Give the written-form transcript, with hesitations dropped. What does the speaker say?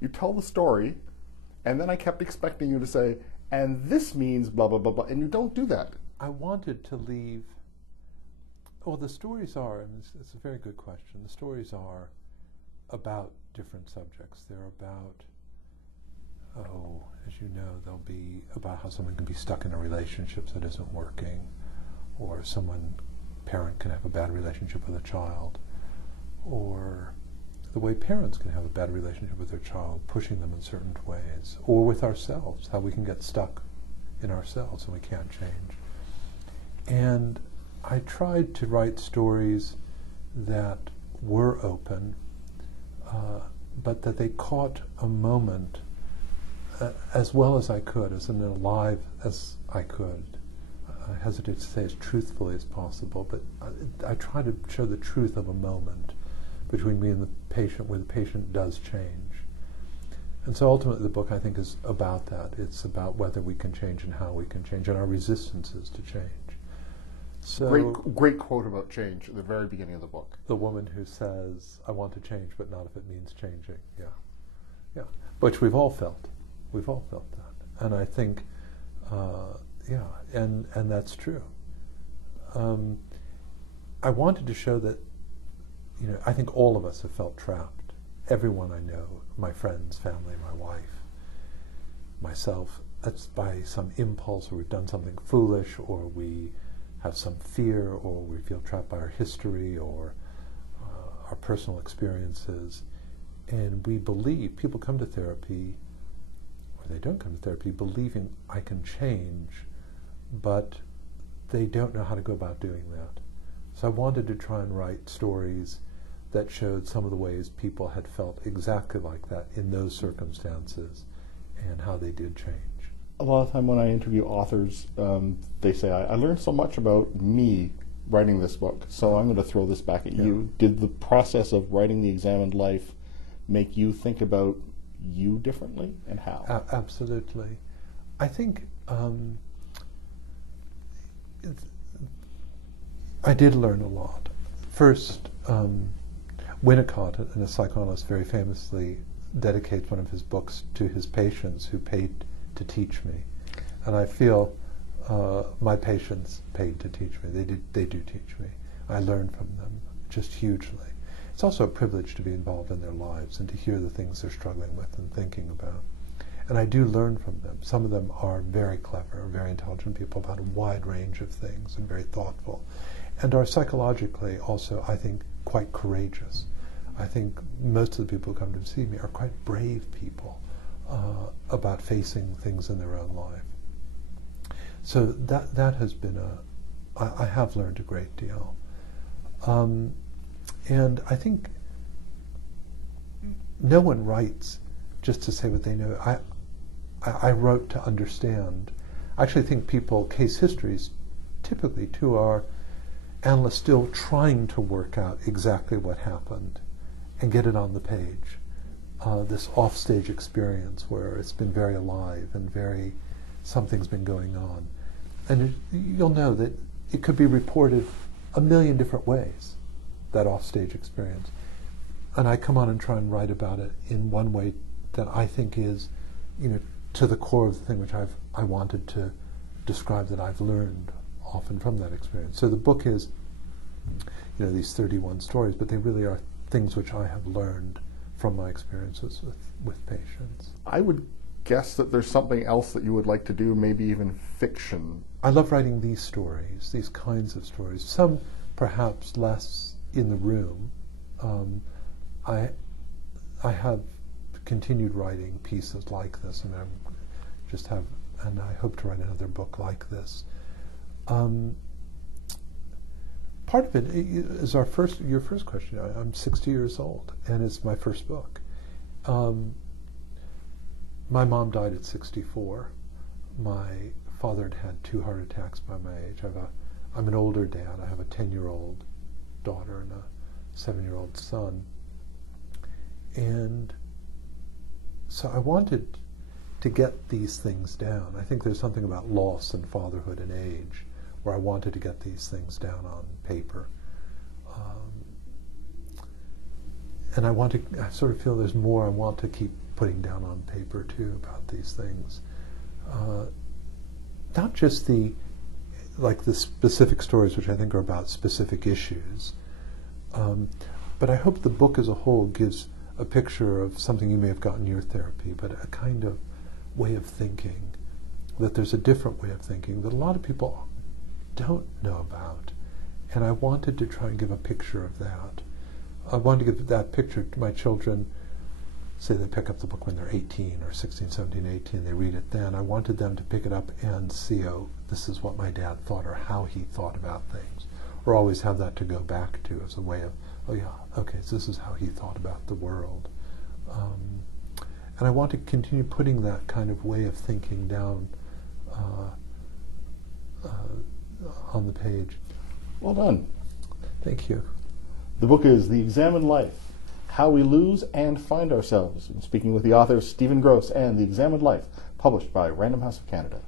you tell the story, and then I kept expecting you to say, and this means blah, blah, blah, blah, and you don't do that. I wanted to leave, well, the stories are, and it's a very good question, the stories are about different subjects. They're about, as you know, they'll be about how someone can be stuck in a relationship that isn't working, or parent can have a bad relationship with a child, or the way parents can have a bad relationship with their child, pushing them in certain ways, or with ourselves, how we can get stuck in ourselves and we can't change. And I tried to write stories that were open, but that they caught a moment as well as I could, as alive as I could. I hesitate to say as truthfully as possible, but I try to show the truth of a moment between me and the patient, where the patient does change. And so ultimately the book, I think, is about that. It's about whether we can change and how we can change, and our resistances to change. So great quote about change at the very beginning of the book. The woman who says, I want to change, but not if it means changing. Yeah. Which we've all felt. We've all felt that. And I think, and that's true. I wanted to show that, I think all of us have felt trapped. Everyone I know, my friends, family, my wife, myself, that's by some impulse, or we've done something foolish, or we have some fear, or we feel trapped by our history, or our personal experiences. And we believe, people come to therapy, or they don't come to therapy, believing I can change, but they don't know how to go about doing that. So I wanted to try and write stories that showed some of the ways people had felt exactly like that in those circumstances, and how they did change. A lot of time when I interview authors, they say, I learned so much about me writing this book, so I'm going to throw this back at you. Did the process of writing The Examined Life make you think about you differently, and how? Absolutely. I think I did learn a lot. First, Winnicott, a psychoanalyst, very famously dedicates one of his books to his patients who paid to teach me. And I feel my patients paid to teach me. They do teach me. I learn from them just hugely. It's also a privilege to be involved in their lives and to hear the things they're struggling with and thinking about. And I do learn from them. Some of them are very clever, very intelligent people about a wide range of things, and very thoughtful, and are psychologically also, I think, quite courageous. I think most of the people who come to see me are quite brave people about facing things in their own life. So that has been I have learned a great deal. And I think no one writes just to say what they know. I wrote to understand. I actually think case histories typically too are analysts still trying to work out exactly what happened and get it on the page. This offstage experience where it's been very alive and something's been going on. And you'll know that it could be reported a million different ways, that offstage experience. And I come on and try and write about it in one way that I think is, to the core of the thing which I wanted to describe, that I've learned often from that experience. So the book is, these 31 stories, but they really are things which I have learned from my experiences with patients. I would guess that there's something else that you would like to do, maybe even fiction. I love writing these stories, these kinds of stories. Some perhaps less in the room. I have continued writing pieces like this, and and I hope to write another book like this. Part of it is your first question. I'm 60 years old, and it's my first book. My mom died at 64. My father had 2 heart attacks by my age. I'm an older dad. I have a 10-year-old daughter and a 7-year-old son. And so I wanted to get these things down. I think there's something about loss and fatherhood and age where I wanted to get these things down on paper. And I sort of feel there's more I want to keep putting down on paper too about these things. Not just the specific stories, which I think are about specific issues, but I hope the book as a whole gives a picture of something you may have gotten in your therapy, but a kind of way of thinking, that there's a different way of thinking that a lot of people don't know about. And I wanted to try and give a picture of that. I wanted to give that picture to my children. Say they pick up the book when they're 18 or 16, 17, 18, they read it then. I wanted them to pick it up and see, oh, this is what my dad thought, or how he thought about things. Or always have that to go back to as a way of, oh yeah, okay, so this is how he thought about the world. And I want to continue putting that kind of way of thinking down on the page. Well done. Thank you. The book is The Examined Life, How We Lose and Find Ourselves. I'm speaking with the author Stephen Grosz and The Examined Life, published by Random House of Canada.